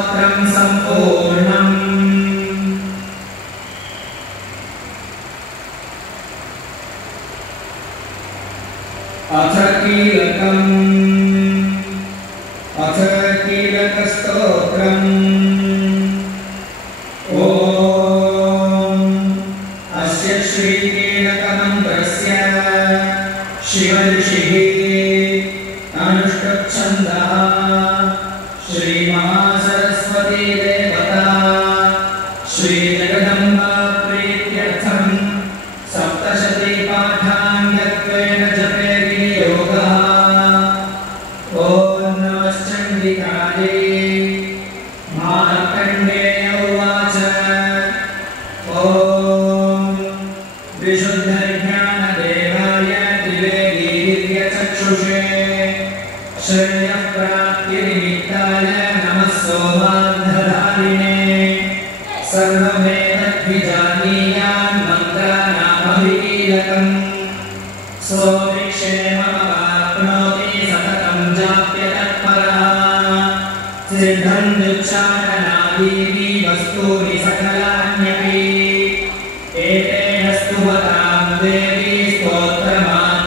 स्तोत्रं सम्पूर्णम्। अथ कीलकम् अथ कीलकस्तोत्रम्। ॐ अस्य श्रीकीलकमन्त्रस्य शिवऋषिः अनुष्ठुप्छन्दः श्रीमहासरस्वती देवता श्रीजगदम्बा प्रीत्यर्थं सप्तशतीपाठाङ्गत्वेन जपे विनियोगः। ॐ नमश्चण्डिकायै। मार्कण्डेय उवाच ॐ विशुद्धज्ञानदेवाय दिव्यचक्षुषे श्रेयःप्राप्तिनिमित्ताय नमः सोमार्धधारिणे। सर्वमेतद्विजानीयान् मन्त्राणामभिकीलकम् सोऽभिक्षेममवाप्नोति सततं जाप्यतत्परः। सिद्धन्युच्चाटनादीनि वस्तूनि सकलान्यपि एतेन स्तुवतां देवी